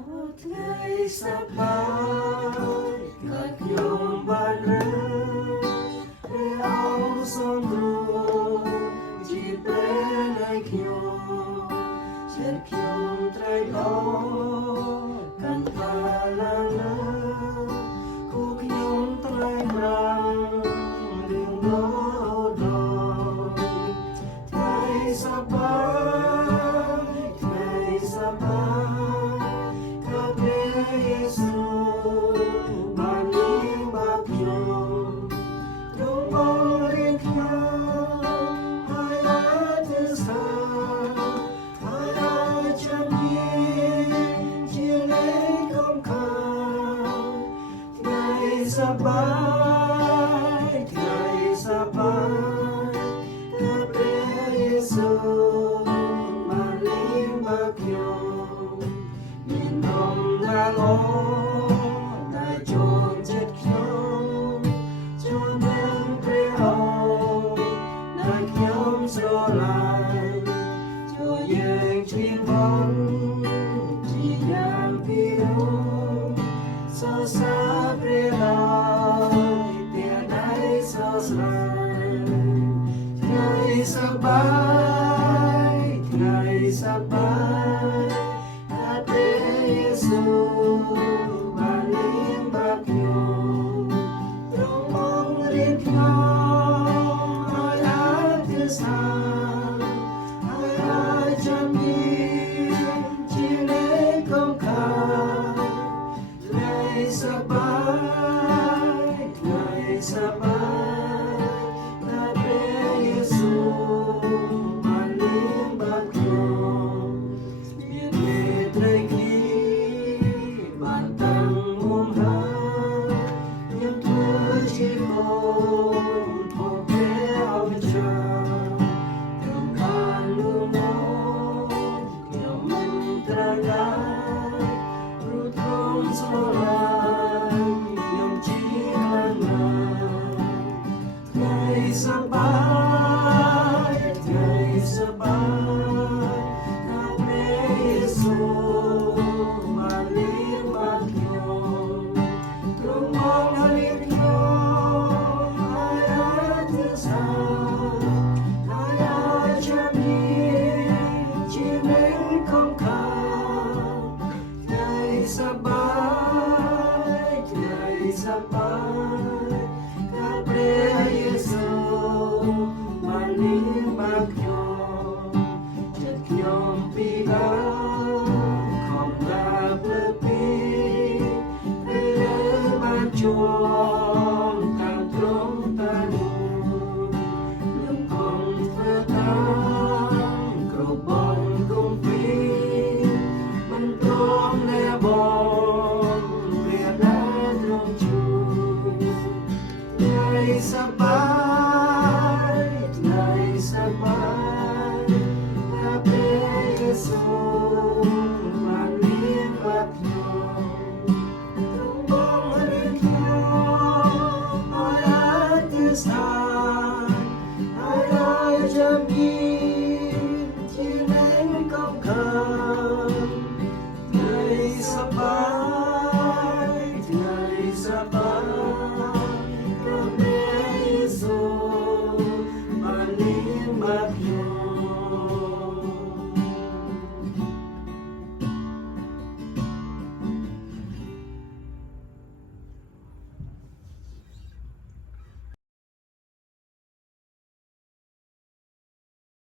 ថ្ងៃសប្បាយកើតខ្ញុំបានរើព្រះអង្គทรงទ្រង់ជាព្រះនៃខ្ញុំចិត្តខ្ញុំត្រេកអរកាន់តែឡើងលើគូខ្ញុំត្រេករាំរៀងដល់ថ្ងៃសប្បាយថ្ងៃសប្បាយសប្បាយថ្ងៃសប្បាយគឺព្រះយេស៊ូវបានលៀងបាបខ្ញុំមាននំណាល្អដែលចូលចិត្តខ្ញុំចូលនឹងព្រះអង្គដែលខ្ញុំស្រឡាញ់ជួយយើងជួយបងជាយ៉ាងពីរសរសើរព្រះថ្ងៃសប្បាយថ្ងៃសប្បាយដែលព្រះយេស៊ូវបានលៀងបាបខ្ញុំទ្រង់មករៀបខ្ញុំឲ្យអធិស្ឋានឲ្យចាំមានជានៃកុំខានថ្ងៃសប្បាយថ្ងៃសប្បាយសប្បាយថ្ងៃសប្បាយកាព្រះយេស៊ូវបានលៀងបាបខ្ញុំទ្រង់មករៀបខ្ញុំឲ្យអធិស្ឋានឲ្យចាំមានជានៃកុំខានថ្ងៃសប្បាយថ្ងៃសប្បាយកាព្រះយេស៊ូវបានលៀងបាបខ្ញុំចិត្តខ្ញុំពីដើមខំដើរព្រឹកពីពេលបានជួបតាមត្រង់តែមួយខ្ញុំខំធ្វើតាមគ្រប់បងគុំពីមិនព្រមលះបង់ព្រះដែលទ្រង់ជួយថ្ងៃសប្បាយថ្ងៃសប្បាយកាព្រះយេស៊ូវបានលៀងបាបខ្ញុំទ្រង់មករៀបខ្ញុំឲ្យអធិស្ឋានឲ្យចាំមានជានៃកុំខានថ្ងៃសប្បាយ